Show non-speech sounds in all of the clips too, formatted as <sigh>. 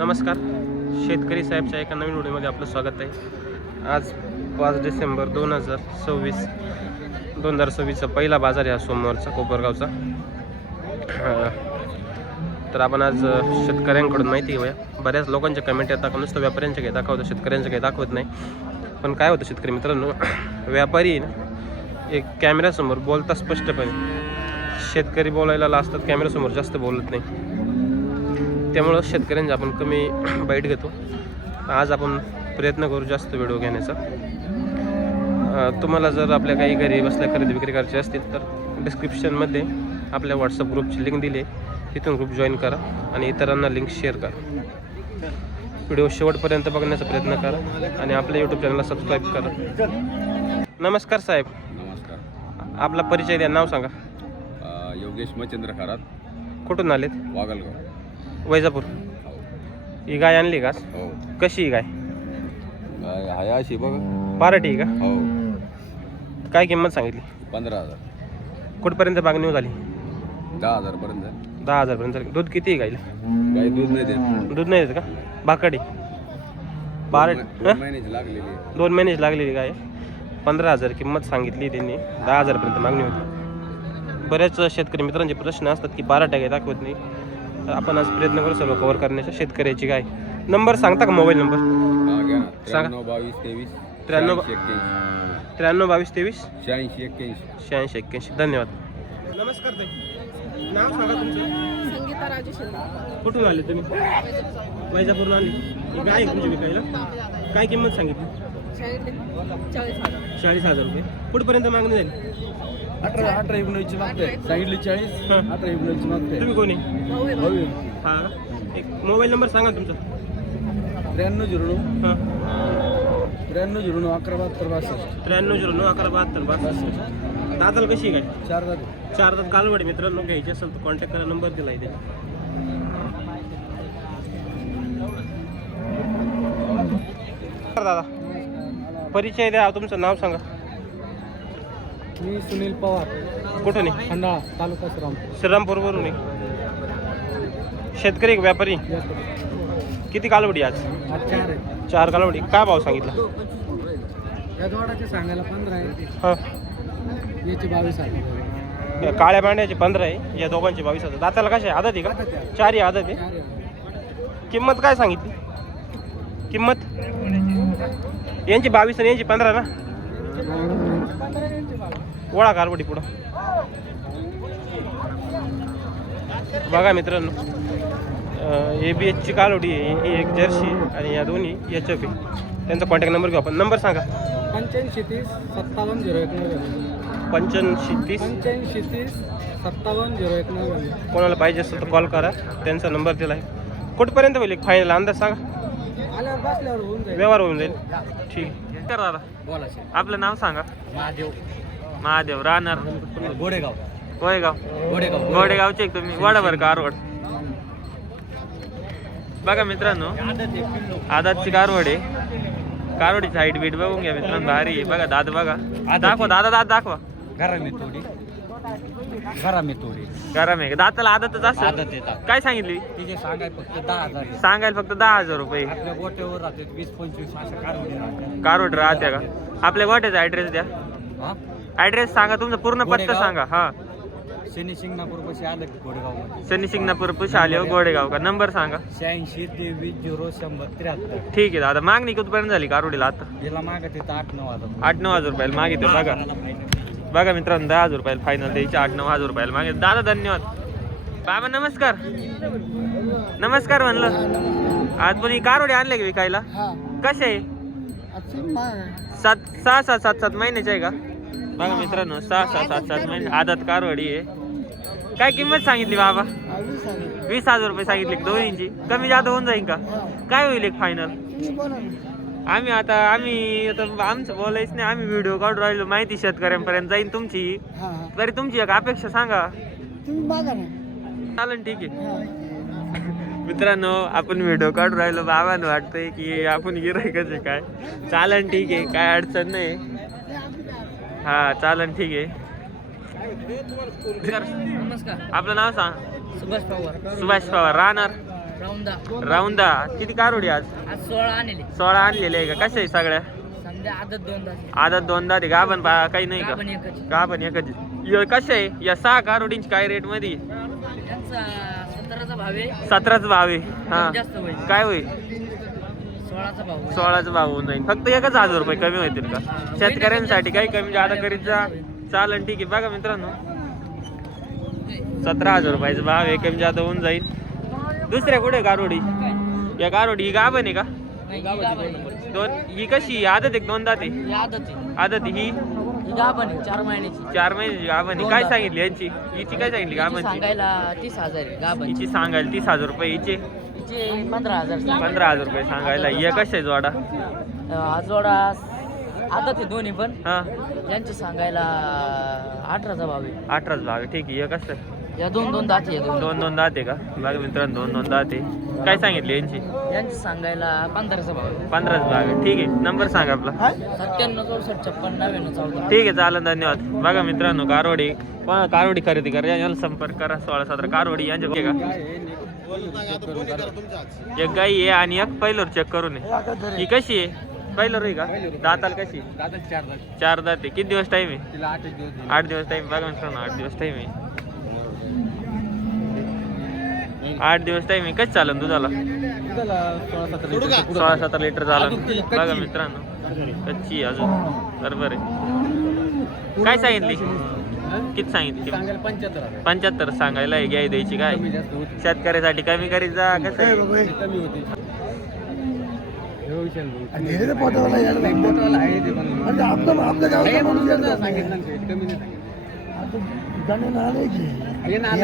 नमस्कार. शेतकरी साहेबच्या एका नवीन व्हिडिओमध्ये आपलं स्वागत आहे. आज पाच डिसेंबर दोन हजार सव्वीस दोन हजार सव्वीसचा पहिला बाजार आहे हा सोमवारचा कोपरगावचा. तर आपण आज शेतकऱ्यांकडून माहिती घेऊया. बऱ्याच लोकांच्या कमेंट येतात का नुसतं व्यापाऱ्यांच्या काही दाखवतं शेतकऱ्यांच्या काही दाखवत नाही. पण काय होतं शेतकरी मित्रांनो <clears throat> व्यापारी एक कॅमेऱ्यासमोर बोलता स्पष्टपणे. शेतकरी बोलायला लाजतात कॅमेऱ्यासमोर जास्त बोलत नाही. त्यामुळं शेतकऱ्यांचे आपण कमी <clears throat> बाईट घेतो. आज आपण प्रयत्न करू जास्त व्हिडिओ घेण्याचा. तुम्हाला जर आपल्या काही घरी बसल्या खरेदी विक्री करायची असतील तर डिस्क्रिप्शनमध्ये आपल्या व्हॉट्सअप ग्रुपची लिंक दिली आहे. तिथून ग्रुप जॉईन करा आणि इतरांना लिंक शेअर करा. व्हिडिओ शेवटपर्यंत बघण्याचा प्रयत्न करा आणि आपल्या यूट्यूब चॅनलला सबस्क्राईब करा. नमस्कार साहेब. नमस्कार. आपला परिचय द्या नाव सांगा. योगेश मच्छिंद्र खरात. कुठून आलेत? वागलगाव. वैजापूर. हो गाय आणली का? हो. कशी ही गाय? आहे अशी बघ. पार्टी आहे का? हो. काय किंमत सांगितली? पंधरा हजार. कुठपर्यंत मागणी झाली? दहा हजारपर्यंत. दहा हजारपर्यंत. दूध किती आहे गायला काही दूध नाही देत. दूध नाही देत का? भाकडी बारा दोन दोन हं? महिन्याची लागलेली आहे. दोन महिन्याची लागलेली गाय. पंधरा हजार किंमत सांगितली त्यांनी. दहा हजारपर्यंत मागणी होती. बऱ्याच शेतकरी मित्रांचे प्रश्न असतात की बारा टॅग दाखवत नाही. तर आपण आज प्रयत्न करू सर्व कव्हर करण्याचा शेतकऱ्याची गाय नंबर सांगता का मोबाईल नंबर. सांगा. त्र्याण्णव बावीस तेवीस त्र्याण्णव- त्र्याण्णव बावीस तेवीस? शहाऐंशी एक्क्याऐंशी. शहाऐंशी एक्क्याऐंशी. धन्यवाद. नमस्कार ताई. नाव सांगा तुमचं. संगीता राजू शिंदे. कुठून आले तुम्ही? वैजापूरून आली. ही गाय तुमची विकायला? काय किंमत सांगितली? चाळीस चाळीस हजार. चाळीस हजार रुपये. कुठपर्यंत मागणी झाली? अठरा अठरा एकोणीसची मागते. सांगितली चाळीस हं. अठरा एकोणीसची मागते. तुम्ही कोणी? भाऊ हा? एक मोबाईल नंबर सांगा तुमचा. त्र्याण्णव झिरो नऊ. हां. त्र्याण्णव झिरो नऊ अकरा बहात्तर बासष्ट. त्र्याण्णव झिरो नऊ अकरा बहात्तर बासष्ट. दादाला कशी आहे काय? चार झाले चार दात कालवड मित्रांनो घ्यायची असेल तर कॉन्टॅक्ट करा नंबर दिला आहे दादा. परिचय द्या तुमचं नाव सांगा. मी सुनील पवार. कुठून आहे? खंडाळा तालुका श्राम श्रीरामपूरवरून आहे. शेतकरी का व्यापारी. किती कालवडी आज? चार आहे. चार कालवडी. काय भाव सांगितला? या जोडाचे सांगायला पंधरा आहे. हां. याचे बावीस आहे. या काळ्या पांड्याचे पंधरा आहे. या दोघांचे बावीस हजार दाताला कशा आहे? आदत आहे का? चारही आदत आहे. चार आहे. किंमत काय सांगितली? किंमत? यांची बावीस आणि यांची पंधरा ना? वळा कारवडी पुढं. बघा मित्रांनो ए बी एचची कालवडी आहे एक जर्सी आणि या दोन्ही एच एफ आहे. त्यांचा कॉन्टॅक्ट नंबर घेऊ आपण. नंबर सांगा. पंच्याऐंशी तीस सत्तावन्न झिरो एक नव्याण्णव. पंच्याऐंशी तीस. पंच्याऐंशी तीस सत्तावन्न झिरो एक नव्याण्णव. कोणाला पाहिजे असेल तर कॉल करा. त्यांचा नंबर दिला आहे. कुठपर्यंत होईल एक फायनल अंदाज सांगा? आल्यावर बसल्यावर होऊन जाईल. व्यवहार होऊन जाईल. ठीक. आहे दादा बोलायचे आपलं नाव सांगा. महादेव. महादेव राहणार. गोडेगाव. गोयगाव गोडेगाव. गोडेगावचे तुम्ही. वडाभर कारवड बघा मित्रांनो आदातची कारवड आहे. कारवडीची हाईट बीट बघून घ्या मित्रांनो भारी आहे. बघा दाद बघा. दाखवा दादा दाद दाखवा. घरा मी थोडी घरा मी थोडी गरम आहे. दाताला आदतच येतात काय सांगितली? तिचे सांगाय फक्त दहा हजार आहे. सांगायला फक्त दहा हजार रुपये. आपल्या गोट्यावर राहते वीस पंचवीस अशा कारवडी कारवड राहत्या का? आपल्या गोट्याचा ऍड्रेस द्या. ऍड्रेस सांगा तुमचा पूर्ण पत्ता. सांगा हा. शनी शिंगणापूर पाशी आलं की गोडेगावमध्ये. शनी शिंगणापूर पुश आले हो, गोडेगाव का? नंबर सांगा. शहाऐंशी तेवीस झिरो शंभर त्र्याहत्तर. ठीक आहे दादा. मागणी कितीपर्यंत झाली कारवडीला आता? याला मागत येतं आठ नऊ हजार. आठ नऊ हजार रुपयाला मागितलं बघा. बघा मित्रांनो दहा हजार रुपयाला फायनल द्यायचे आठ नऊ हजार रुपयाला मागितलं दादा धन्यवाद. बाबा नमस्कार. नमस्कार म्हणलं. आज पण ही कारवडी आणले का विकायला? कसे आहे? सात सहा सात सात सात महिन्याचे आहे का? बघा मित्रांनो सहा सहा सात सात महिने आदत कारवडी आहे. काय किंमत सांगितली बाबा? वीस हजार रुपये सांगितले दोन्हीची. कमी जादा होऊन जाईल का? काय होईल एक फायनल आम्ही आता आम्ही आता आमचं बोलायच नाही. आम्ही व्हिडिओ काढून राहिलो. माहिती शेतकऱ्यांपर्यंत जाईल तुमची. तरी तुमची एक अपेक्षा सांगा. चालेल ठीक आहे. मित्रांनो आपण व्हिडिओ काढून राहिलो. बाबांना वाटतंय की आपण गिरायकच आहे काय? चालन ठीक आहे. काय अडचण नाही. हा चालन ठीक आहे. नमस्कार. आपलं नाव सांग. सुभाष पवार. सुभाष पवार राहणार? राऊंदा. राऊंदा. किती कारोडी आज? आज सोळा आणले. सोळा आणलेले आहे का? कशा आहे सगळ्या? समजा आदत दोन तास आदत दोनदा ते गाभण पा काही नाही का? पण एकच गाभण एकच य- कशा आहे? या सहा कारोडींची काय रेटमध्ये? त्यांचा सतराचा भाव आहे. सतराच भाव आहे. हा. जास्त होईल. काय होईल? सोळाचा भाव होऊन जाईल फक्त एकच हजार रुपये कमी होतील का? शेतकऱ्यांसाठी काही कमी जादा करीत जा चालन ठीक आहे. बघा मित्रांनो. सतरा हजार रुपयाचा भाव आहे कमी जादा होऊन जाईल. दुसऱ्या कुठे कारोडी या कारोडी ही गाभण आहे का. दोन ही कशी आदत एक दोन दाते आदत ही? ही गाभण आहे चार महिन्याची. चार महिन्याची गाभण काय सांगितली यांची? हिची काय सांगितली हिची सांगायला तीस हजार आहे गाभण. हिची सांगायला तीस हजार रुपये हिचे? हिचे पंधरा हजार सांग. पंधरा हजार रुपये सांगायला. हे कशा आहे जोडा? अं, हा जोडा आदत आहे दोन्ही पण. हा. यांचे सांगायला अठराचा भाव आहे. अठराच आहे. ठीक आहे हे कसं या दोन दोन दात दोन दोन दात आहे का? बघा मित्रांनो दोन दोन दात. आहे काय सांगितले यांची? यांचे सांगायला पंधराचा भाव पंधराच भाग आहे. ठीक आहे. नंबर सांगा आपला. सत्त्याण्णव चौसष्ट छप्पन नव्याण्णव चौदा. ठीक आहे चालेल धन्यवाद. बघा मित्रांनो कारवडी. कोणा कारवडी खरेदी करा. याला संपर्क करा सोळा सतरा. कारवडी यांच्या बघे. का एक गाई आहे आणि एक पहिल्यावर चेक करून आहे. ही कशी आहे? पहिल्यावर आहे का? दाताल कशी चार दात. चार दात आहे. किती दिवस टाईम आहे. आठ दिवस टाईम बघा मित्रांनो आठ दिवस टाईम आहे. आठ दिवस टाईम आहे. कशी चालेल दुधाला? सोळा सतरा लिटर कच्ची बघा. मित्रांनो. कच्ची अजून. बरोबर आहे. काय सांगितली? हं? किती सांगितली? पंच्याहत्तर. सांगायला आहे, घ्याय द्यायची काय? शेतकऱ्यासाठी कमी करीत जा कसं आहे? नाही.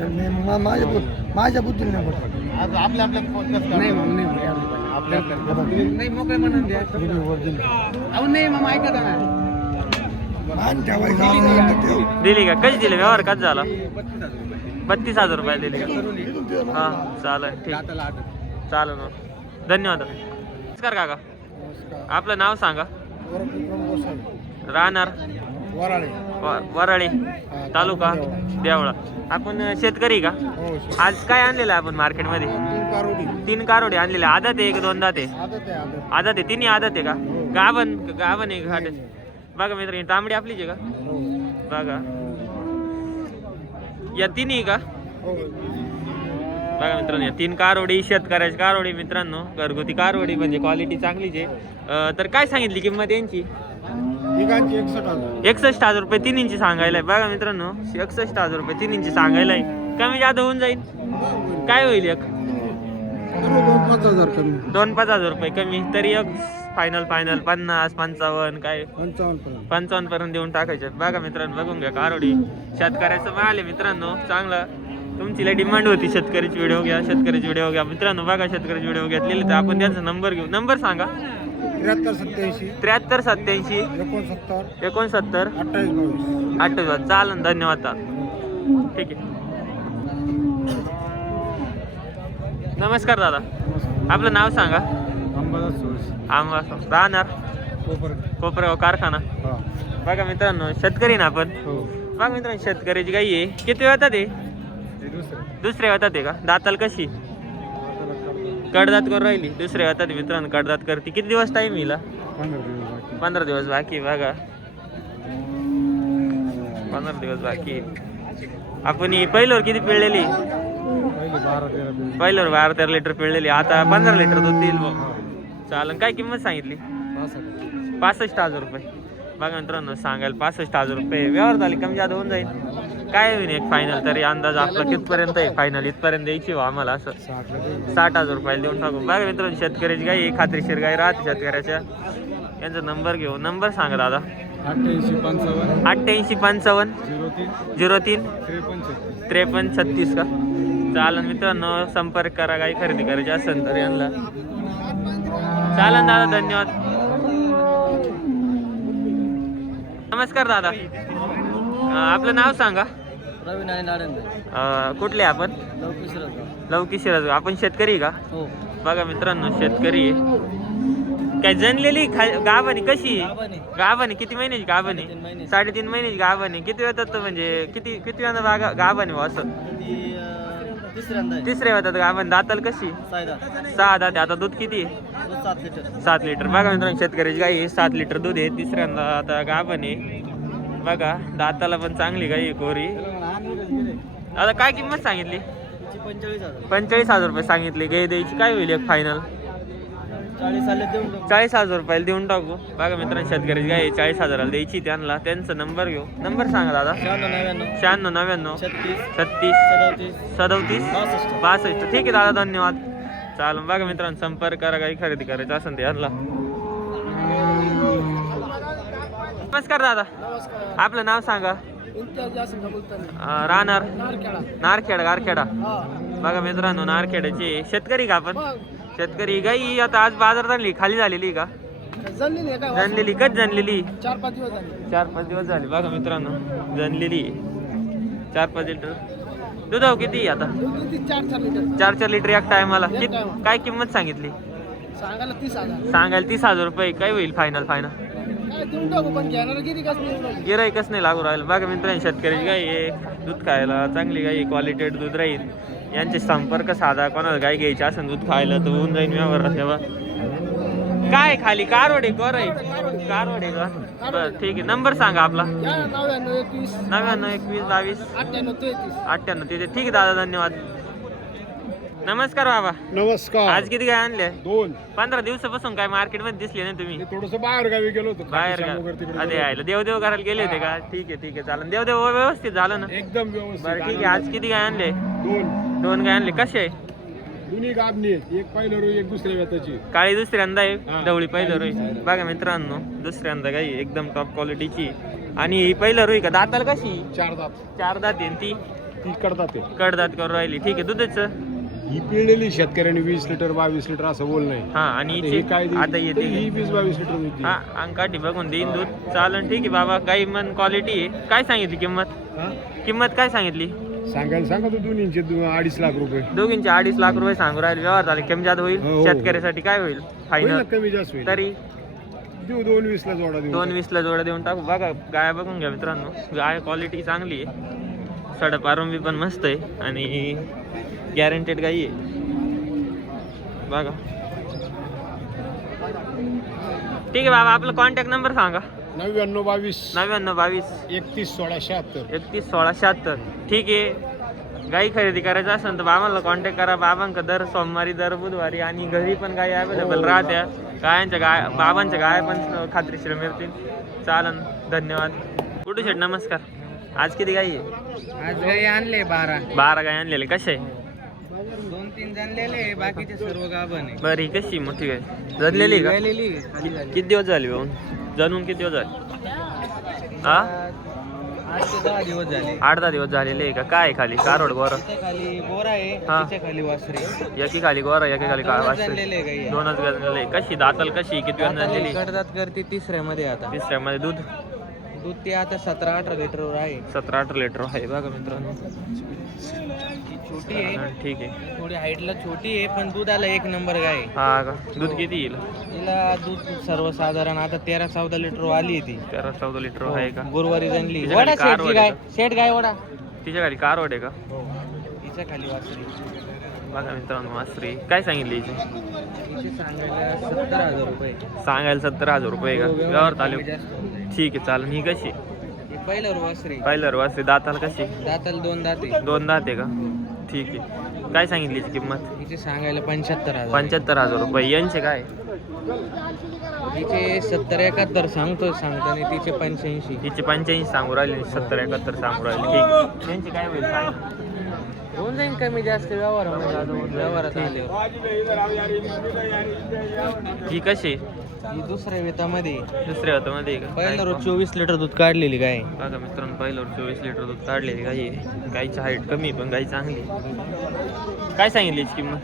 नाही मग, सरळ. माझ्या बुद्धीने नाही पटत. नाही मामा, नाही मामा, आपल्या- आपल्या- नाही मोकळे म्हणून द्या. अहो नाही ना. दिली का? कशी दिली? व्यवहार कधी झाला? बत्तीस हजार रुपये. दिली का. हा चालेल ठीक. चालेल मग धन्यवाद. नमस्कार काका. आपलं नाव सांगा. राहणार? वराळे. तालुका? देवळा. आपण शेतकरी का? हो आज काय आणलेलं आहे आपण मार्केटमध्ये? कारोडी. तीन कारोडे आणलेले. आदत आहे एक दोन दात आहे आदत. आहे. तिन्ही आदत आहे का? गाभण गाभण आहे घाट. बघा मित्र तांबडी आपलीच आहे का? हो. बघा. या तिन्ही का? हो. बघा मित्रांनो या तीन कारोडी शेतकऱ्याची कारोडी मित्रांनो घरगुती कारोडी म्हणजे क्वालिटी चांगलीच आहे. तर काय सांगितली किंमत यांची? एकसष्ट हजार. रुपये तीन इंची सांगायला. बघा मित्रांनो एकसष्ट हजार रुपये तीन इंची सांगायला कमी जादा होऊन जाईल. काय होईल एक? दोन पाच हजार रुपये कमी. तरी एक फायनल फायनल पन्नास पंचावन्न काय? पंचावन्न पर्यंत. पंचावन्न पर्यंत देऊन टाकायचे. बघा मित्रांनो बघून घ्या कारोडी शेतकऱ्याचं माल आहे मित्रांनो चांगला. तुमची लय डिमांड होती शेतकऱ्याची व्हिडिओ घ्या शेतकऱ्याची व्हिडिओ घ्या. मित्रांनो बघा शेतकऱ्याची व्हिडिओ घेतलेली तर आपण त्यांचा नंबर घेऊ. नंबर सांगा. त्र्याहत्तर सत्याऐंशी त्र्याहत्तर सत्याऐंशी एकोणसत्तर. एकोणसत्तर. अठ्ठावीस बावीस. अठ्ठावीस. चालन धन्यवाद. ठीक आहे. नमस्कार दादा. आपलं नाव सांगा. अंबादास राहणार? कोपर कोपरगाव कारखाना. हा. बघा मित्रांनो शेतकरी ना आपण. हो. बघा मित्रांनो शेतकऱ्याची गाई आहे. किती वेळात ते दुसरे दुसऱ्या आहे का? दाताल कशी? कडदात करून राहिली. दुसऱ्या हातात मित्रांनो कडदात करते. किती दिवस टाईम येईल पंधरा दिवस बाकी बघा. पंधरा दिवस बाकी आपण ही पहिल्यावर किती पिळलेली? पहिल्यावर बारा तेरा लिटर पिळलेली. आता पंधरा लिटर दूध देईल बुवा. चालन काय किंमत सांगितली? पासष्ट हजार रुपये. बघा मित्रांनो सांगायला पासष्ट हजार रुपये. व्यवहार झाले कमी जादा होऊन जाईल. काय होईल एक फायनल तरी अंदाज आपला कितपर्यंत आहे फायनल इथपर्यंत द्यायची बा आम्हाला असं. साठ हजार रुपयाला देऊन टाकू बघा मित्रांनो शेतकऱ्याची आहे, खात्रीशीर गाय राहते शेतकऱ्याच्या. यांचा नंबर घेऊ. नंबर सांगा दादा. अठ्ठ्याऐंशी पंचावन्न. अठ्ठ्याऐंशी पंचावन्न. झिरो तीन. त्रेपन्न छत्तीस. का? चालन मित्रांनो संपर्क करा गाई खरेदी करायची असेल तर यांना. चालन दादा धन्यवाद. नमस्कार दादा. आपलं नाव सांगा. रवी नारायण अं, कुठले आपण? लवकी शिरज आपण शेतकरी का? हो. बघा मित्रांनो शेतकरी आहे. काय जनलेली गाभणी कशी? गाभण आहे. गाभणी किती महिन्याची गाभणी साडेतीन महिन्याची. साडेतीन महिन्याची गाभणी किती वेळात म्हणजे? किती किती वेळा गाभणी बुवा असं? ती अं, तिसऱ्यांदा आहे. तिसऱ्या वेळात गाभणी. दाताल कशी? सायदा सहा दाते आता दूध किती आहे? सात लिटर. सात लिटर. बघा मित्रांनो शेतकऱ्याची गाई आहे, सात लिटर दूध आहे. तिसऱ्यांदा आता गाभण आहे. बघा दाताला पण चांगली गाई कोरी. आता काय किंमत सांगितली? पंचेचाळीस हजार रुपये सांगितली. गाई द्यायची काय होईल एक फायनल चाळीस हजार रुपयाला देऊन टाकू. बघा मित्रांनो शेतकऱ्याची गाय चाळीस हजाराला द्यायची त्यांना. त्यांचा नंबर घेऊ. नंबर सांगा दादा. शहाण्णव नव्याण्णव. छत्तीस. सदतीस. बासष्ट. ठीक आहे दादा धन्यवाद. चालेल बघा मित्रांनो संपर्क करा काही खरेदी करायचं असेल ते यांना नमस्कार दादा. नमस्कार. आपलं नाव सांगा. इम्तियाज यासिन कबूलतानी अं, राहणार? नारखेडा. नारखेड गारखेडा. हा. बघा मित्रांनो नारखेडाचे शेतकरी का आपण? मग. शेतकरी गाई आता आज बाजारात आणली खाली झालेली का? आहे काय जनलेली कच जनलेली? चार पाच दिवस झाले. चार पाच दिवस झाले. बघा मित्रांनो जनलेली. चार पाच लिटर. दुधाव किती आता? दूध किती? चार चार लिटर. चार चार लिटर एक टायमाला. एक टायमाला. काय किंमत सांगितली? सांगायला तीस हजार. सांगायला तीस हजार रुपये. काय होईल फायनल फायनल देऊन टाकू पण घेणार किती कसं नाही लागू राहिलं. बघा मित्रांनो शेतकऱ्याची गाय आहे. दूध खायला चांगली गाय क्वालिटेड दूध राहील. यांचे संपर्क साधा कोणाला गाय घ्यायची असेल दूध खायला तर होऊन जाईल व्यवहार तेव्हा काय खाली? कारवडे कर कारवडे का? बरं ठीक आहे. नंबर सांगा आपला. नव्याण्णव एकवीस. नव्याण्णव एकवीस बावीस. अठ्ठ्याण्णव तेहतीस. अठ्ठ्याण्णव तिथे ठीक आहे दादा धन्यवाद. नमस्कार बाबा. नमस्कार. आज किती काय आणले दोन. पंधरा दिवसापासून काय मार्केटमध्ये दिसले नाही तुम्ही. थोडस बाहेर गावी गेलो होतो. बाहेर अरे आयला देवदेव करायला गेले होते का? ठीक आहे ठीक आहे चालेल. देवदेव व्यवस्थित झालं ना. एकदम व्यवस्थित बरं ठीक आहे. आज किती काय आणले? दोन. दोन काय आणले. कसे आहे? दोन्ही गाबणी एक पहिलं रो एक दुसऱ्या व्यताची. काळी दुसऱ्यांदा आहे. डवळी पहिलं रोई. बघा मित्रांनो दुसऱ्यांदा काही एकदम टॉप क्वालिटीची आणि ही पहिलं रोई का? दाताल कशी? चार दात. चार दात आहे ती? ती करतात ते कडदात करून राहिली. ठीक आहे दुधाचं? ही पिळलेली शेतकऱ्यांनी वीस लिटर बावीस लिटर असं बोल नाही हा आणि आता ही काय देईल? आता येते. ही वीस बावीस लिटर देईल. हा अंकाठी बघून देईन दूध. चालन ठीक आहे बाबा काही मन क्वालिटी आहे. काय सांगितली किंमत? हा? किंमत काय सांगितली? सांगायला सांगा तो दोन्हीचे दो- अडीच लाख रुपये. दोघींचे अडीच लाख रुपये सांगू राहिले. व्यवहार झाले. कमी जात होईल. हो. शेतकऱ्यासाठी काय होईल? होईल ना फायनल कमी जास्त होईल. तरी? देऊ दोन वीस ला जोडा देऊ. दोन वीसला जोडा देऊन टाकू. बघा गाय बघून घ्या मित्रांनो. गाय क्वालिटी चांगली आहे. सडप आरंभी पण मस्त आहे. आणि गॅरंटेड गाई आहे बघा. ठीक आहे बाबा आपला कॉन्टॅक्ट नंबर सांगा. नव्याण्णव बावीस. नव्याण्णव बावीस. एकतीस सोळा शहात्तर. एकतीस सोळा शहात्तर. ठीक आहे. गाई खरेदी करायचं असेल तर बाबांना कॉन्टॅक्ट करा. बाबांक दर सोमवारी दर बुधवारी आणि घरी पण गाई अवेलेबल राहत्या. गायांच्या गाय बाबांच्या गाय पण खात्रीशीर मिळतील. चालन. धन्यवाद. कुठे शेट नमस्कार. आज किती गाई आहे? आज गाई आणले बारा. बारा गाय आणलेले. कसे तीन जाणलेले बाकीचे सर्व गाभण आहे. बरी कशी मोठी गाय? जणलेली का? खाली झाली. किती दिवस झाले भाऊन जणून किती दिवस झाले? हा आठ ते दहा दिवस झाले. आठ दहा दिवस झालेले आहे का? काय आहे खाली? कारवड गोर? तिच्या खाली बोरा आहे हा. तिच्या खाली वासरी एकी खाली गोर एकी खाली काळ दोनच जाणलेले आहे गाई दोनच गजलेले कशी दातल कशी? किती वेळ आता ही झालेली कडदात करते तिसऱ्या मध्ये आता. तिसऱ्यामध्ये दूध? दूध ते आता सतरा अठरा लिटरवर आहे. सतरा अठरा लिटर आहे बघा मित्रांनो. छोटी आहे. हा, ठीक आहे. थोडी हाईटला छोटी आहे पण दुधाला एक नंबर गाय आहे. हा का? दूध किती येईल? तिला दूध सर्वसाधारण आता तेरा चौदा लिटर आली आहे ती. तेरा चौदा लिटर आहे का? गुरुवारी जणली तिच्या वडा खाली कार शेटची गाय वडा शेट गाय वडा. तिच्या खाली कारवड आहे का? तिच्या खाली वासरी. बघा मित्रांनो मास्त्री काय सांगितली हिची? तिचे सांगायला सत्तर हजार रुपये. का? व्यवहार चालू. ठीक आहे चालेल. ही कशी? पहिल्यावर वासरी. पाहिलं वाजते दाताला कशी? दाताला दोन दाते. दोन दात का? ठीक आहे. काय सांगितली किंमत? तिचे सांगायला पंच्याहत्तर हजार. पंच्याहत्तर हजार रुपये. यांचे काय? तिचे सत्तर एकाहत्तर सांगतो सांगताना तिचे पंच्याऐंशी. हिचे पंच्याऐंशी सांगू राहिले सत्तर एकाहत्तर सांगू राहिले. ठीक त्यांचे काय होईल सांग? होऊन जाईल कमी जास्त व्यवहारामध्ये. आता व्यवहारात आल्यावर. ही कशी? ही दुसऱ्या वेतामध्ये. दुसऱ्या हातामध्ये आहे का? पहिल्या रोज चोवीस लिटर दूध काढलेली गाय. बघा मित्रांनो पहिल्यावर चोवीस लिटर दूध काढलेली गाई आहे. गाईची हाईट कमी पण गाई चांगली. काय सांगितली हिची किंमत?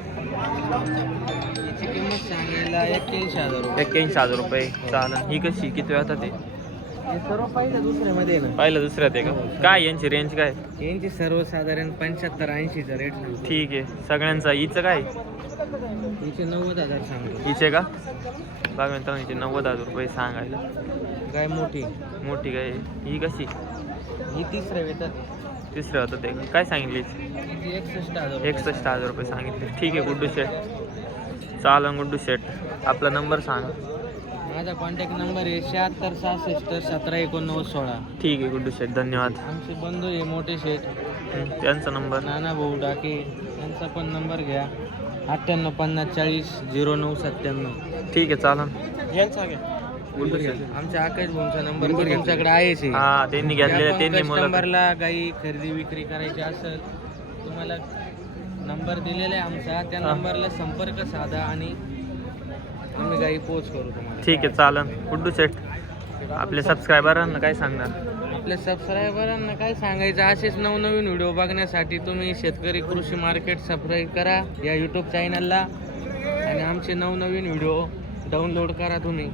तिची किंमत सांगायला एक्क्याऐंशी हजार रुपये. एक्क्याऐंशी हजार रुपये. चालेल. ही कशी? किती वेळात ते हे सर्व पहिल्या दुसऱ्यामध्ये आहे ना. पाहिलं दुसऱ्यात आहे का? काय यांची रेंज काय? यांची सर्वसाधारण पंच्याहत्तर ऐंशीचा रेट सांगतो ठीक आहे. सगळ्यांचा हिचं काय? हिचे नव्वद हजार सांगतो हिचे का? बघा मित्रांनो हिचे नव्वद हजार रुपये सांगायला. गाय मोठी. मोठी काय? ही कशी? ही तिसऱ्या वेतात तिसरं होतं ते काय सांगितली हिची? एकसष्ट हजार रुपये. एकसष्ट हजार रुपये सांगितले. ठीक आहे गुड्डू शेट चालन गुड्डू शेट आपला नंबर सांगा. माझा कॉन्टॅक्ट नंबर आहे शहात्तर सहासष्ट सतरा एकोणनव्वद सोळा. ठीक आहे गुड्डू शेट धन्यवाद. आमचे बंधू आहे मोठे शेठ. त्यांचा नंबर नाना भाऊ डाके यांचा पण नंबर घ्या. अठ्ठ्याण्णव पन्नास चाळीस झिरो नऊ सत्त्याण्णव. ठीक आहे चालन. गुड्डू शेठ. आमच्या आकाश भाऊंचा नंबर पण तुमच्याकडे आहेच आहे. हा त्यांनी घेतलेले त्यांनी मला कस्टमरला गाई खरेदी विक्री करायची असेल तुम्हाला नंबर दिलेला आहे आमचा. त्या हा. नंबरला संपर्क साधा आणि आम्ही पोच करू तुम्हाला. ठीक आहे चालन. गुड्डू शेट आपल्या सबस्क्रायबरांना काय सांगणार? आपल्या सबस्क्रायबरांना काय सांगायचं? असेच नवनवीन व्हिडिओ बघण्यासाठी तुम्ही शेतकरी कृषी मार्केट सबस्क्राईब करा या यूट्यूब चॅनलला आणि आमचे नवनवीन व्हिडिओ डाउनलोड करा तुम्ही.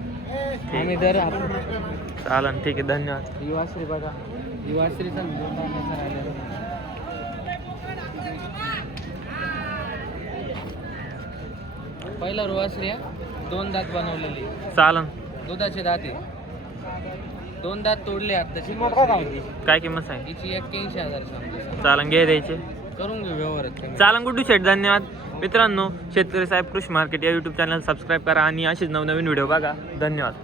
आम्ही दर चालन ठीक आहे धन्यवाद. युवाश्री बघा. युवाश्रीचा व्हिडिओ. पहिला रुवाश्री आहे दोन दात बनवलेली. चालन. दुधाचे दात आहे दोन दात तोडले आताची काय किंमत सांग? हिची एक्क्याऐंशी हजार सांगतो चालन घे द्यायचे. करून घेऊ व्यवहारात. चालन गुड्डू शेट धन्यवाद. मित्रांनो शेतकरी साहेब कृषी मार्केट या यूट्यूब चॅनल सबस्क्राईब करा आणि असेच नवनवीन व्हिडिओ बघा. धन्यवाद.